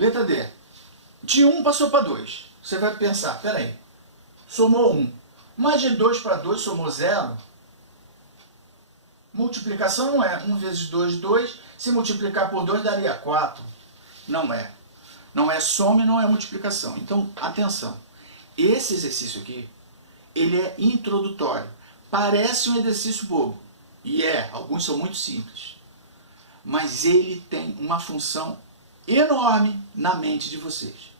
Letra D. De 1 passou para 2. Você vai pensar, peraí, somou 1. Mas de 2 para 2 somou 0. Multiplicação não é 1 vezes 2, 2. Se multiplicar por 2 daria 4. Não é. Não é soma e não é multiplicação. Então, atenção. Esse exercício aqui, ele é introdutório. Parece um exercício bobo. E alguns são muito simples. Mas ele tem uma função enorme na mente de vocês.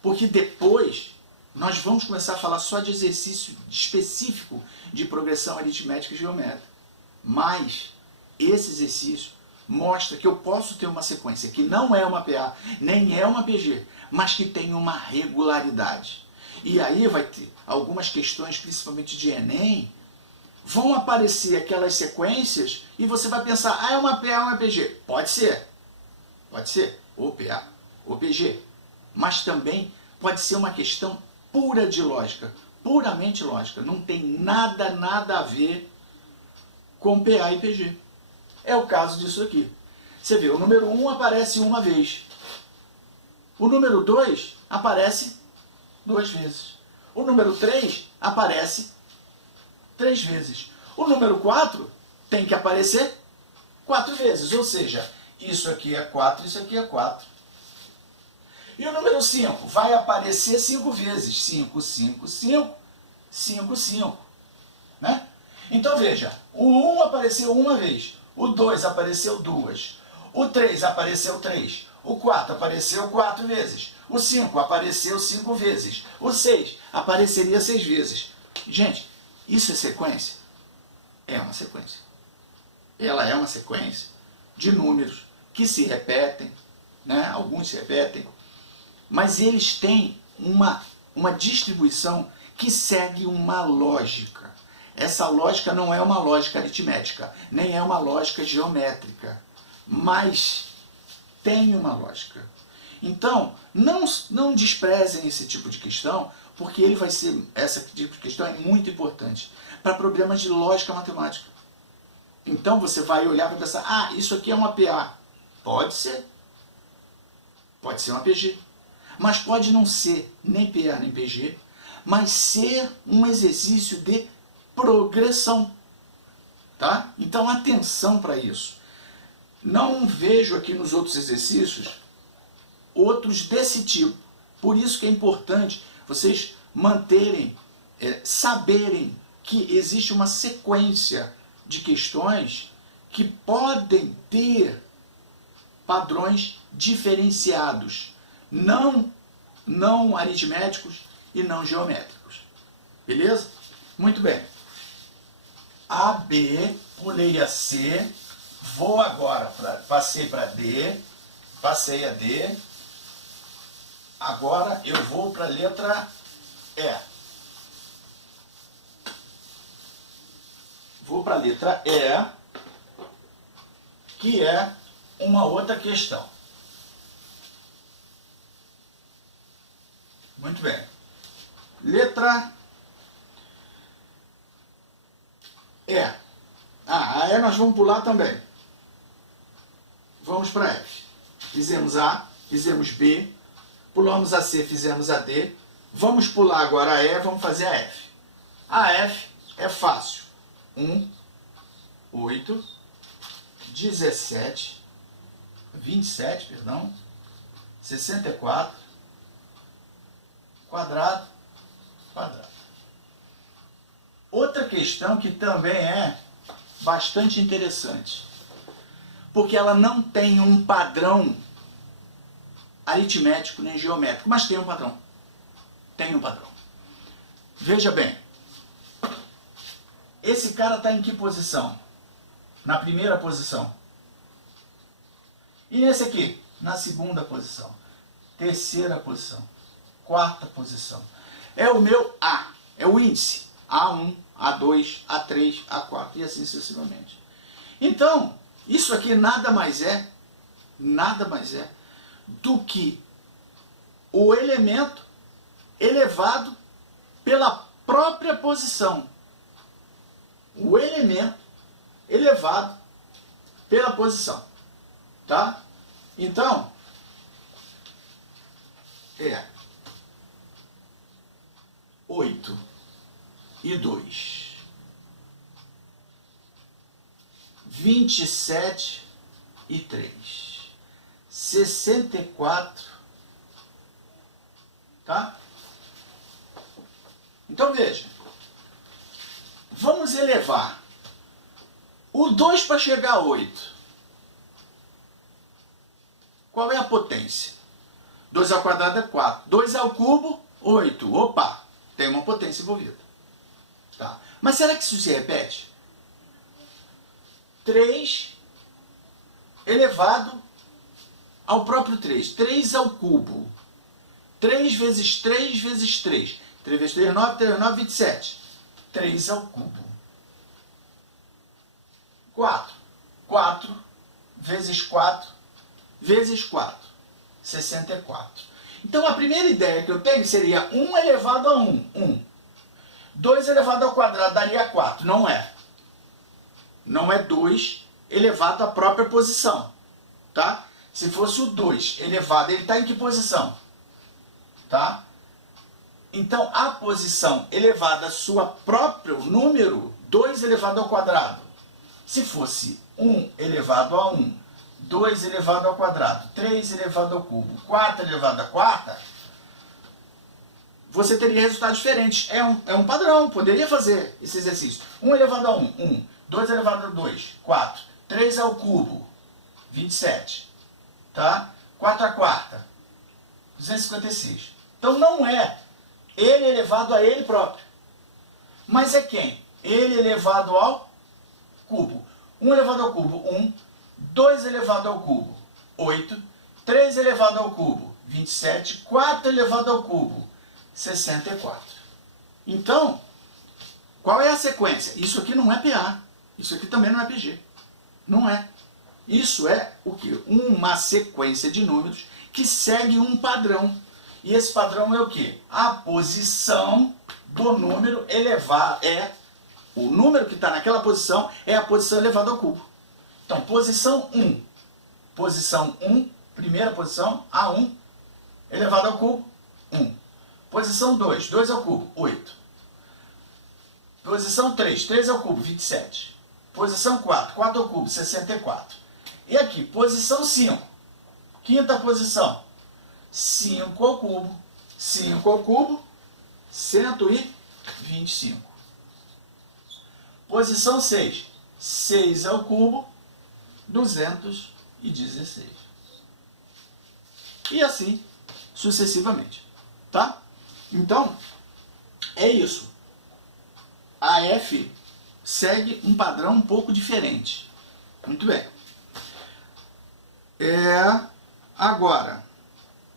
Porque depois nós vamos começar a falar só de exercício específico de progressão aritmética e geométrica. Mas esse exercício mostra que eu posso ter uma sequência que não é uma PA, nem é uma PG, mas que tem uma regularidade. E aí vai ter algumas questões, principalmente de Enem, vão aparecer aquelas sequências e você vai pensar, é uma PA ou uma PG? Pode ser, ou PA ou PG, mas também pode ser uma questão pura de lógica, puramente lógica, não tem nada a ver com PA e PG. É o caso disso aqui. Você vê, o número 1 aparece uma vez. O número 2 aparece 2 vezes. O número 3 aparece 3 vezes. O número 4 tem que aparecer 4 vezes. Ou seja, isso aqui é 4, isso aqui é 4. E o número 5 vai aparecer 5 vezes. 5, 5, 5, 5, 5. Né? Então veja, o 1 apareceu uma vez, o 2 apareceu 2, o 3 apareceu 3, o 4 apareceu 4 vezes, o 5 apareceu 5 vezes, o 6 apareceria 6 vezes. Gente, isso é sequência? É uma sequência. Ela é uma sequência de números que se repetem, né? Alguns se repetem, mas eles têm uma distribuição que segue uma lógica. Essa lógica não é uma lógica aritmética, nem é uma lógica geométrica, mas tem uma lógica. Então, não desprezem esse tipo de questão, porque esse tipo de questão é muito importante para problemas de lógica matemática. Então você vai olhar para pensar, isso aqui é uma PA. Pode ser uma PG, mas pode não ser nem PA nem PG, mas ser um exercício de progressão, tá? Então atenção para isso. Não vejo aqui nos outros exercícios outros desse tipo. Por isso que é importante vocês manterem, saberem que existe uma sequência de questões que podem ter padrões diferenciados, não aritméticos e não geométricos. Beleza? Muito bem. A, B, pulei a C, vou agora, passei para D, passei a D, agora eu vou para a letra E. Vou para a letra E, que é uma outra questão. Muito bem. Letra E. A E nós vamos pular também. Vamos para F. Fizemos A, fizemos B, pulamos a C, fizemos a D. Vamos pular agora a E, vamos fazer a F. A F é fácil. 1, 8, 17, 27, perdão, 64, quadrado, quadrado. Outra questão que também é bastante interessante, porque ela não tem um padrão aritmético nem geométrico, mas tem um padrão. Tem um padrão. Veja bem, esse cara está em que posição? Na primeira posição. E nesse aqui? Na segunda posição. Terceira posição. Quarta posição. É o meu A, é o índice. A1, A2, A3, A4 e assim sucessivamente. Então, isso aqui nada mais é do que o elemento elevado pela própria posição. O elemento elevado pela posição. Tá? Então, é 8 e 2. 27 e 3. 64. Tá? Então veja. Vamos elevar o 2 para chegar a 8. Qual é a potência? 2 ao quadrado é 4. 2 ao cubo, 8. Opa, tem uma potência envolvida. Tá. Mas será que isso se repete? 3 elevado ao próprio 3. 3 ao cubo. 3 vezes 3 vezes 3. 3 vezes 3, 9. 3 vezes 9, 27. 3 ao cubo. 4. 4 vezes 4 vezes 4. 64. Então a primeira ideia que eu tenho seria 1 elevado a 1. 1. 2 elevado ao quadrado daria 4. Não é. Não é 2 elevado à própria posição. Tá? Se fosse o 2 elevado, ele está em que posição? Tá? Então, a posição elevada a sua próprio número, 2 elevado ao quadrado. Se fosse 1 elevado a 1, 2 elevado ao quadrado, 3 elevado ao cubo, 4 elevado à quarta, você teria resultados diferentes. É um padrão, poderia fazer esse exercício. 1 elevado a 1, 1. 2 elevado a 2, 4. 3 ao cubo, 27. Tá? 4 à quarta, 256. Então não é ele elevado a ele próprio. Mas é quem? Ele elevado ao cubo. 1 elevado ao cubo, 1. 2 elevado ao cubo, 8. 3 elevado ao cubo, 27. 4 elevado ao cubo, 64. Então, qual é a sequência? Isso aqui não é PA. Isso aqui também não é PG. Não é. Isso é o quê? Uma sequência de números que segue um padrão. E esse padrão é o quê? A posição do número elevado. O número que está naquela posição é a posição elevada ao cubo. Então, posição 1. Posição 1, primeira posição, A1, elevado ao cubo, 1. Posição 2, 2 ao cubo, 8. Posição 3, 3 ao cubo, 27. Posição 4, 4 ao cubo, 64. E aqui, posição 5. Quinta posição, 5 ao cubo. 5 ao cubo, 125. Posição 6, 6 ao cubo, 216. E assim sucessivamente. Tá? Então, é isso. A F segue um padrão um pouco diferente. Muito bem. Agora,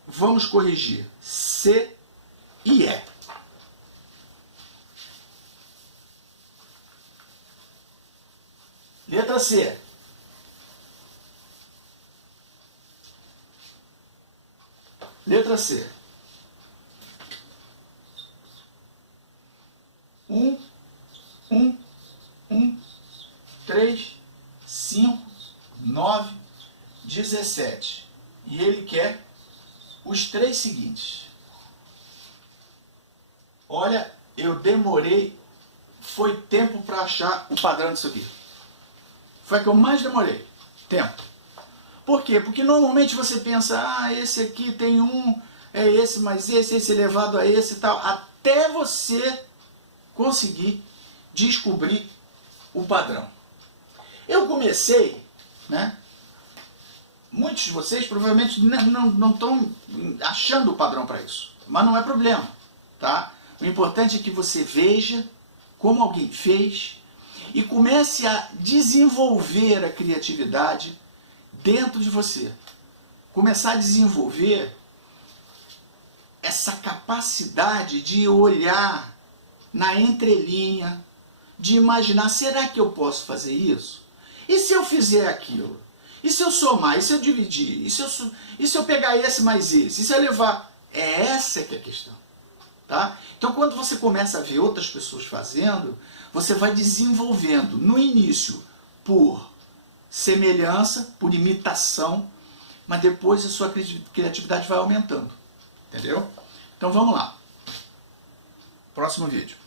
vamos corrigir C e E. Letra C. Letra C. 1, 1, 1, 3, 5, 9, 17. E ele quer os 3 seguintes. Olha, eu demorei, foi tempo para achar o padrão disso aqui. Foi a que eu mais demorei. Tempo. Por quê? Porque normalmente você pensa, esse aqui tem um, é esse mais esse elevado a esse e tal, até você conseguir descobrir o padrão. Eu comecei, né? Muitos de vocês provavelmente não estão achando o padrão para isso, mas não é problema, tá? O importante é que você veja como alguém fez e comece a desenvolver a criatividade dentro de você. Começar a desenvolver essa capacidade de olhar na entrelinha, de imaginar, será que eu posso fazer isso? E se eu fizer aquilo? E se eu somar? E se eu dividir? E se eu pegar esse mais esse? E se eu levar? É essa que é a questão. Tá? Então, quando você começa a ver outras pessoas fazendo, você vai desenvolvendo, no início, por semelhança, por imitação, mas depois a sua criatividade vai aumentando. Entendeu? Então vamos lá. Próximo vídeo.